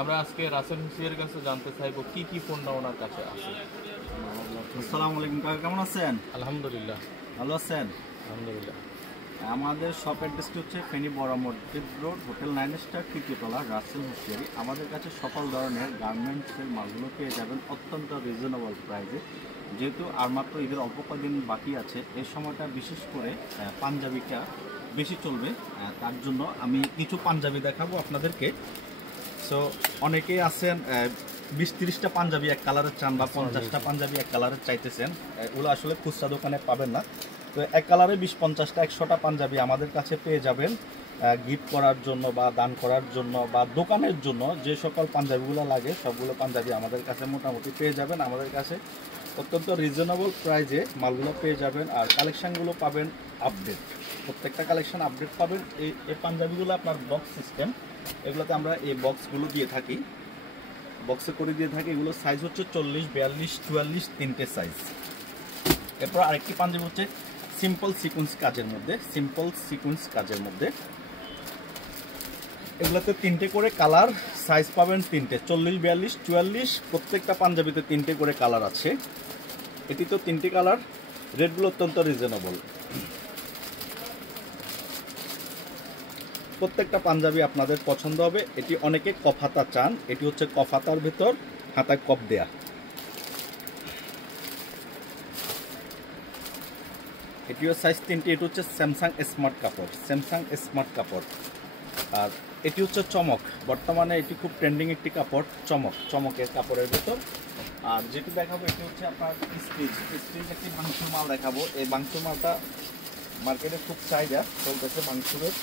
আমরা আজকে রাসেল হুসিয়ার কাছে জানতে চাইবো কি কি পণ্য ওনার কাছে আছে। আসসালামু আলাইকুম কাকা, কেমন আছেন? আলহামদুলিল্লাহ। ভালো আছেন? আলহামদুলিল্লাহ। আমাদের শপ অ্যাড্রেসটি হচ্ছে ফেনী বড় মসজিদ রোড, হোটেল 9 স্টার, তৃতীয়তলা, রাসেল হুসিয়ারি। আমাদের কাছে সকল ধরনের গার্মেন্টসের মালগুলো পেয়ে যাবেন অত্যন্ত রিজনেবল প্রাইসে। যেহেতু আর মাত্র ঈদের অল্প কদিন বাকি আছে, এই সময়টা বিশেষ করে পাঞ্জাবিটা বেশি চলবে। তার জন্য আমি কিছু পাঞ্জাবি দেখাবো আপনাদেরকে। সো অনেকেই আছেন 20-30টা পাঞ্জাবি এক কালারের চান বা 50টা পাঞ্জাবি এক কালারের চাইতেছেন, এগুলো আসলে খুচরা দোকানে পাবেন না। তো এক কালারে 20-50টা 100টা পাঞ্জাবি আমাদের কাছে পেয়ে যাবেন গিফট করার জন্য বা দান করার জন্য বা দোকানের জন্য। যে সকল পাঞ্জাবিগুলো লাগে সবগুলো পাঞ্জাবি আমাদের কাছে মোটামুটি পেয়ে যাবেন। আমাদের কাছে অত্যন্ত রিজনেবল প্রাইজে মালগুলো পেয়ে যাবেন। আর কালেকশানগুলো পাবেন আপডেট, প্রত্যেকটা কালেকশান আপডেট পাবেন। এই পাঞ্জাবিগুলো আপনার বক্স সিস্টেম, এগুলোতে আমরা এই বক্সগুলো দিয়ে থাকি, বক্সে করে দিয়ে থাকি। এগুলো সাইজ হচ্ছে 40, 42, 44 তিনটে সাইজ। এরপর আরেকটি পাঞ্জাবি হচ্ছে সিম্পল সিকুয়েন্স কাজের মধ্যে, সিম্পল সিকুয়েন্স কাজের মধ্যে। এগুলোতে তিনটে করে কালার, সাইজ পাবেন তিনটে, 40, 42, 44। প্রত্যেকটা পাঞ্জাবিতে তিনটে করে কালার আছে। এটি তো তিনটে কালার, রেটগুলো অত্যন্ত রিজনেবল। প্রত্যেকটা পাঞ্জাবি আপনাদের পছন্দ হবে। এটি অনেকে কফাতা চান, এটি হচ্ছে কফাতার ভিতর হাতায় কপ দেয়া। এটিও সাইজ তিনটি। এটি হচ্ছে স্যামসাং স্মার্ট কাপড়, স্যামসাং স্মার্ট কাপড়। আর এটি হচ্ছে চমক, বর্তমানে এটি খুব ট্রেন্ডিং একটি কাপড়, চমক, চমকের কাপড়ের ভিতর। আর যেটি দেখাবো এটি হচ্ছে আপনার স্টিচ, স্টিচ একটি ভাঙচুর মাল দেখাবো। এই ভাঙচুর মালটা মার্কেটে খুব চাহিদা চলতেছে ভাঙচুরের।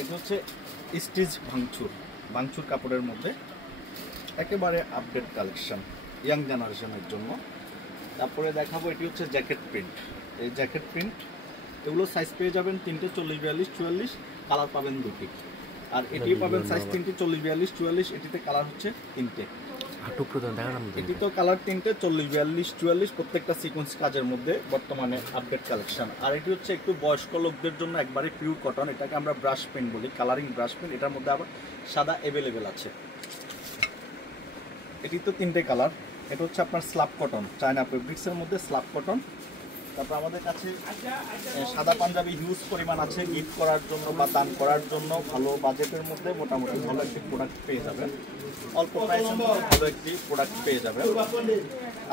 এটি হচ্ছে স্টিচ ভাঙচুর, ভাঙচুর কাপড়ের মধ্যে একেবারে আপডেট কালেকশন ইয়াং জেনারেশনের জন্য। তারপরে দেখাবো এটি হচ্ছে জ্যাকেট প্রিন্ট। এই জ্যাকেট প্রিন্ট এগুলো সাইজ পেয়ে যাবেন তিনটে, 40, 42, 44, কালার পাবেন দুটি। আর এটিও পাবেন সাইজ তিনটে, 40, 42, 44। এটিতে কালার হচ্ছে তিনটে, এটি তো কালার তিনটে, 40, 42, 44, প্রত্যেকটা সিকোয়েন্স কাজের মধ্যে বর্তমানে আপডেট কালেকশন। আর এটি হচ্ছে একটু বয়স্ক লোকদের জন্য একবারে পিওর কটন, এটাকে আমরা ব্রাশ পেন বলি, কালারিং ব্রাশ পেন। এটার মধ্যে আবার সাদা অ্যাভেলেবেল আছে। এটি তো তিনটে কালার। এটা হচ্ছে আপনার স্ল্যাব কটন, চায়না ফেব্রিক্সের মধ্যে স্ল্যাব কটন। তারপর আমাদের কাছে সাদা পাঞ্জাবি হিউজ পরিমাণ আছে, গিফট করার জন্য বা দান করার জন্য ভালো বাজেটের মধ্যে মোটামুটি ভালো একটি প্রোডাক্ট পেয়ে যাবেন, অল্প প্রাইসের মধ্যে ভালো একটি প্রোডাক্ট পেয়ে যাবেন।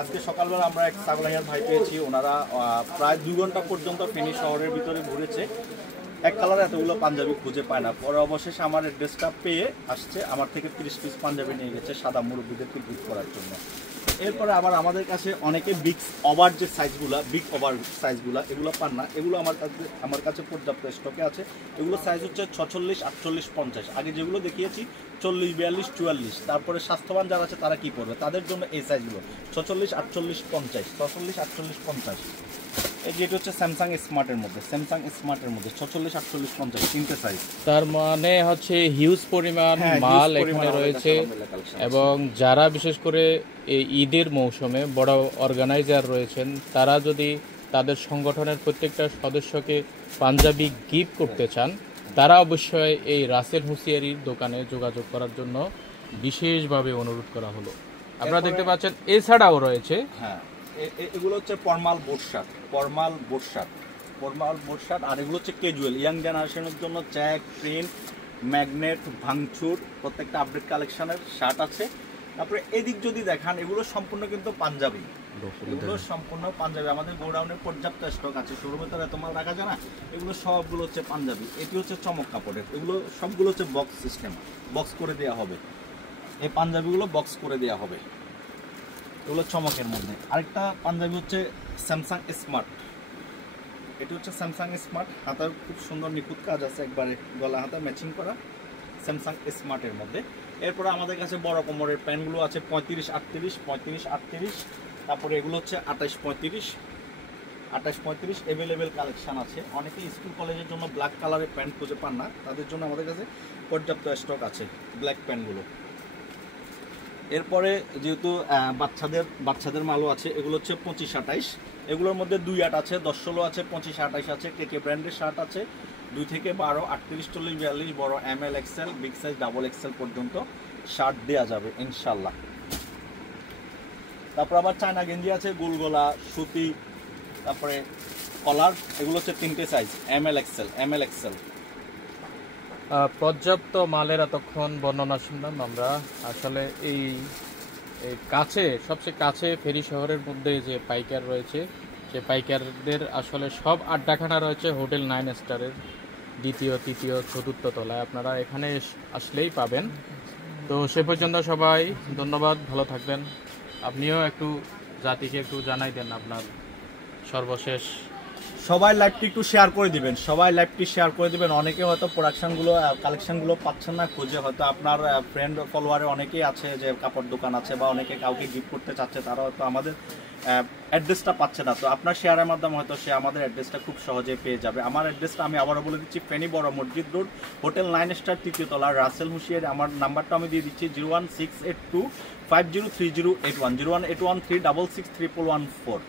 আজকে সকালবেলা আমরা এক সাগলাইয়ার ভাই পেয়েছি, ওনারা প্রায় 2 ঘন্টা পর্যন্ত ফেনী শহরের ভিতরে ঘুরেছে, এক কালার এতগুলো পাঞ্জাবি খুঁজে পায় না। পরে অবশেষে আমার অ্যাড্রেসটা পেয়ে আসছে, আমার থেকে 30 পিস পাঞ্জাবি নিয়ে গেছে সাদা মুরব্বীদেরকে গিফট করার জন্য। এরপরে আবার আমাদের কাছে অনেকে বিগ ওভার যে সাইজগুলো, বিগ ওভার সাইজগুলো এগুলো পান না, এগুলো আমার কাছে পর্যাপ্ত স্টকে আছে। এগুলো সাইজ হচ্ছে 46, 48, 50। আগে যেগুলো দেখিয়েছি 40, 42, 44। তারপরে স্বাস্থ্যবান যারা আছে তারা কি করবে, তাদের জন্য এই সাইজগুলো 46, 48, 50, 46, 48, 50। যেটা হচ্ছে স্যামসাং স্মার্টের মধ্যে, স্যামসাং স্মার্টের মধ্যে 46, 48, 50 তিনটে সাইজ। তার মানে হচ্ছে হিউজ পরিমাণ মাল এখানে রয়েছে। এবং যারা বিশেষ করে এই ঈদের মৌসুমে বড় অর্গানাইজার রয়েছেন, তারা যদি তাদের সংগঠনের প্রত্যেকটা সদস্যকে পাঞ্জাবি গিফট করতে চান, তারা অবশ্যই এই রাসেল হুসিয়ারির দোকানে যোগাযোগ করার জন্য বিশেষভাবে অনুরোধ করা হলো। আপনারা দেখতে পাচ্ছেন এছাড়াও রয়েছে, হ্যাঁ, এগুলো হচ্ছে formal boat shirt, formal boat shirt, formal boat shirt. আর এগুলো হচ্ছে ক্যাজুয়াল ইয়াং জেনারেশনের জন্য চেক, প্রিন্ট, ম্যাগনেট, ভাঙচুর, প্রত্যেকটা আপডেট কালেকশনের শার্ট আছে। তারপরে এদিক যদি দেখান, এগুলো সম্পূর্ণ কিন্তু পাঞ্জাবি, এগুলো সম্পূর্ণ পাঞ্জাবি। আমাদের গোডাউনের পর্যাপ্ত স্টক আছে, শোরুমে তো এত মাল রাখা যায় না। এগুলো সবগুলো হচ্ছে পাঞ্জাবি। এটি হচ্ছে চমক কাপড়ের, এগুলো সবগুলো হচ্ছে বক্স সিস্টেম, বক্স করে দেওয়া হবে। এই পাঞ্জাবিগুলো বক্স করে দেওয়া হবে, এগুলো চমকের মধ্যে। আরেকটা পাঞ্জাবি হচ্ছে স্যামসাং স্মার্ট, এটি হচ্ছে স্যামসাং স্মার্ট, হাতার খুব সুন্দর নিখুঁত কাজ আছে, একবারে গলা হাতা ম্যাচিং করা, স্যামসাং স্মার্টের মধ্যে। এরপরে আমাদের কাছে বড় কোমরের প্যান্টগুলো আছে 35, 38, 35, 38। তারপরে এগুলো হচ্ছে 28, 35, 28, 35 অ্যাভেলেবেল কালেকশান আছে। অনেকে স্কুল কলেজের জন্য ব্ল্যাক কালারের প্যান্ট খুঁজে পান না, তাদের জন্য আমাদের কাছে পর্যাপ্ত স্টক আছে ব্ল্যাক প্যান্টগুলো। এরপরে যেহেতু বাচ্চাদের মালও আছে, এগুলো হচ্ছে 25, 28। এগুলোর মধ্যে 2, 8 আছে, 10, 16 আছে, 25, 28 আছে। কে ব্র্যান্ডের শার্ট আছে, 2 থেকে 12, 38, 40, 42 বড় ML XL, big size double XL পর্যন্ত শার্ট দেওয়া যাবে ইনশাল্লাহ। তারপর আবার চায়না গেঞ্জি আছে, গোলগলা, সুতি, তারপরে কলার, এগুলো হচ্ছে 3টে সাইজ ML XL। পর্যাপ্ত মালের এতক্ষণ বর্ণনা শুনলাম আমরা। আসলে এই কাছে, সবচেয়ে কাছে ফেরি শহরের মধ্যে যে পাইকার রয়েছে, সে পাইকারদের আসলে সব আড্ডাখানা রয়েছে হোটেল 9 স্টারের 2য়, 3য়, 4র্থ তলায়। আপনারা এখানে আসলেই পাবেন। তো সে পর্যন্ত সবাই ধন্যবাদ, ভালো থাকবেন। আপনিও একটু জাতিকে একটু জানাই দেন আপনার সর্বশেষ। সবাই লাইভটি একটু শেয়ার করে দিবেন, অনেকে হয়তো কালেকশনগুলো পাচ্ছেন না খুঁজে, হয়তো আপনার ফ্রেন্ড ফলোয়ারে অনেকেই আছে যে কাপড় দোকান আছে বা অনেকে কাউকে গিফট করতে চাচ্ছে, তারা হয়তো আমাদের অ্যাড্রেসটা পাচ্ছে না। তো আপনার শেয়ারের মাধ্যমে হয়তো সে আমাদের অ্যাড্রেসটা খুব সহজে পেয়ে যাবে। আমার অ্যাড্রেসটা আমি আবারও বলে দিচ্ছি, ফেনী বড় মসজিদ রোড, হোটেল 9 স্টার, 3য় তলা, রাসেল হুঁশিয়ারি। আমার নাম্বারটা আমি দিয়ে দিচ্ছি 01682 503081, 01813663114।